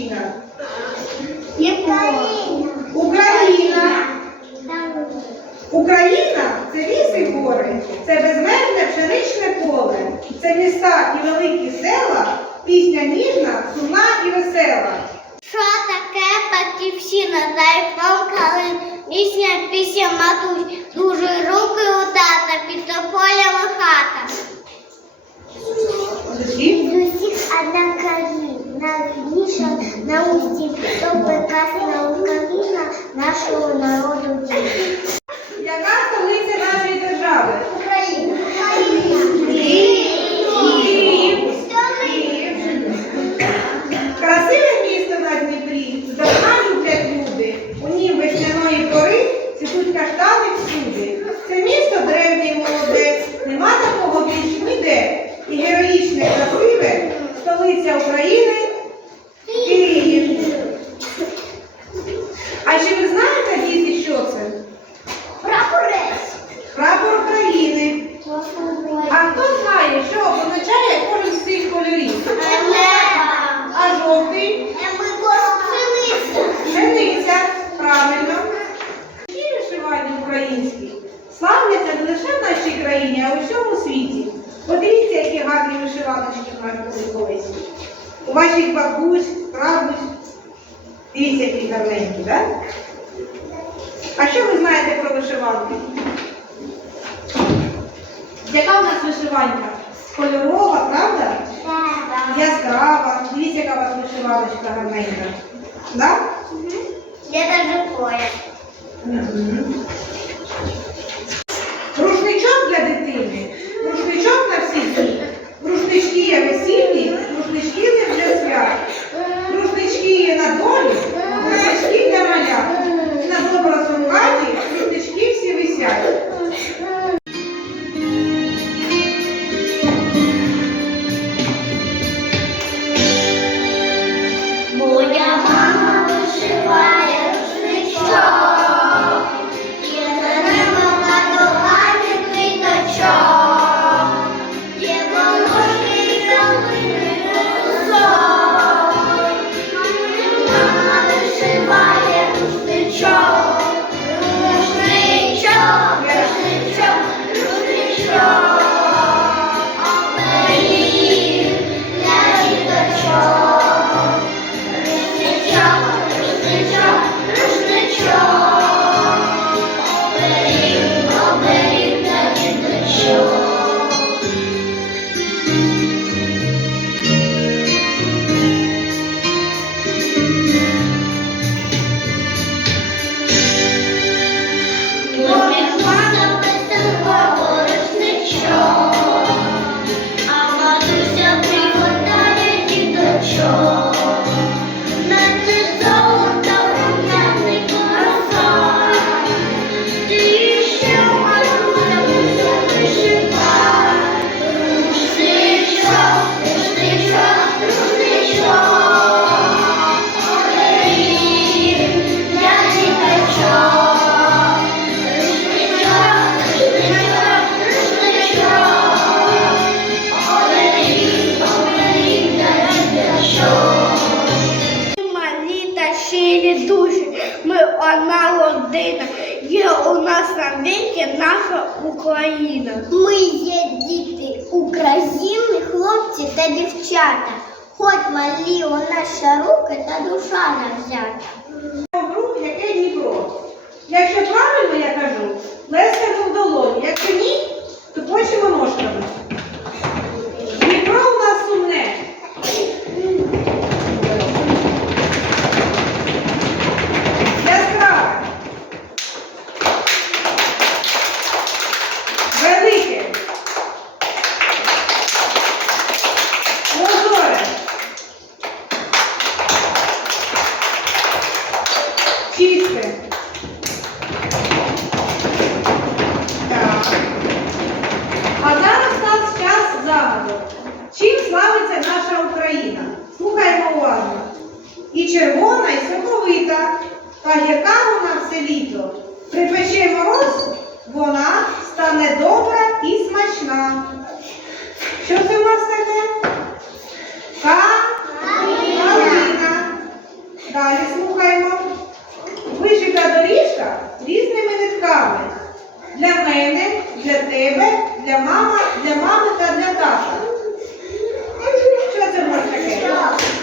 батьківщина? Україна. Україна. Це ліс і гори, це безмежне пшеничне поле, це міста і великі села, пісня ніжна, сумна і весела. Що таке батьківщина? Дай калин, пісня, пісня матусь, дуже руки у тата, під тополями хата. Рідніша на усі, то прекрасна Україна нашого народу. Яка столиця нашої держави? Україна. Київ. Красиве місто на Дніпрі, здавна люблять люди. У нім весняної пори цвітуть каштани всюди. Це місто древнє і молоде, нема такого більш ніде. І героїчне, красиве столиця України ваших бабусь, прабусь. Які гарненькі, так? А що ви знаєте про вишиванки? Яка у нас вишиванка? Кольорова, правда? Яскрава. Дивіться, яка у вас вишиваночка гарненька. Так? Я даже. Рушничок У наша Україна. Ми є діти України, хлопці та дівчата. Хоч малі у наша руки та душа навзята. Гру, яке Дніпро. Якщо правильно я кажу, леся в долоні. Якщо ні, то почимо ножками. Дніпро у нас сумне. Яскраве. Велике. Прозоре. Чисте. Так. А зараз нас час загадок. Чим славиться наша Україна? Слухаємо уважно. І червона, і соковита, та гірка вона все літо. Припече мороз, вона стане добра і смачна. Що це у нас таке? Калина. Далі слухаємо. Вишита доріжка різними нитками. Для мене, для тебе, для мами, для мами та для тата. Що це може таке?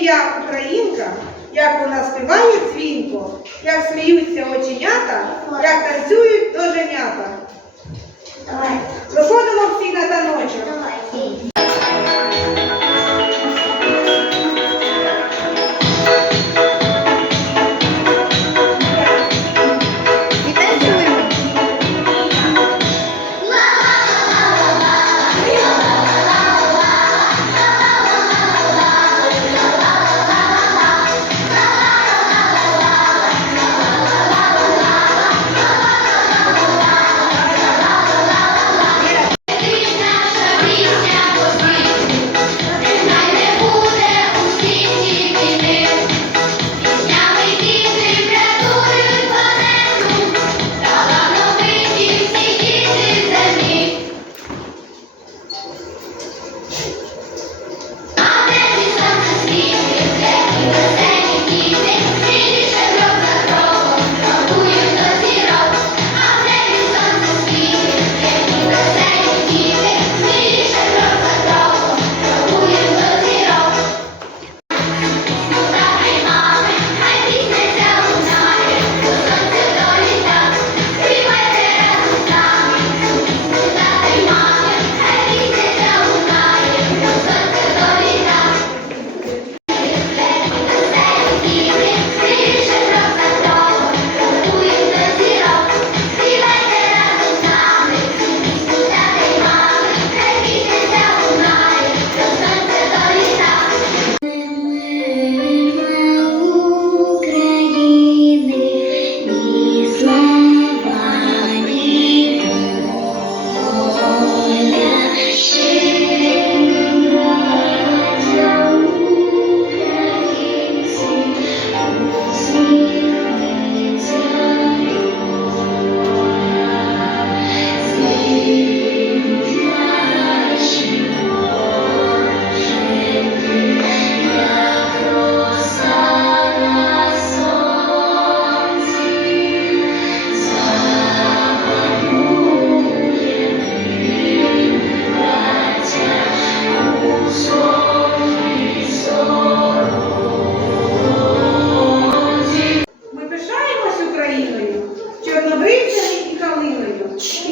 Я українка, як вона співає дзвінко, як сміються оченята, як танцюють доженята. Виходимо всі на таночок.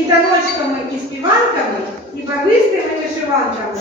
доночками, і співанками, і барвистими вишиванками.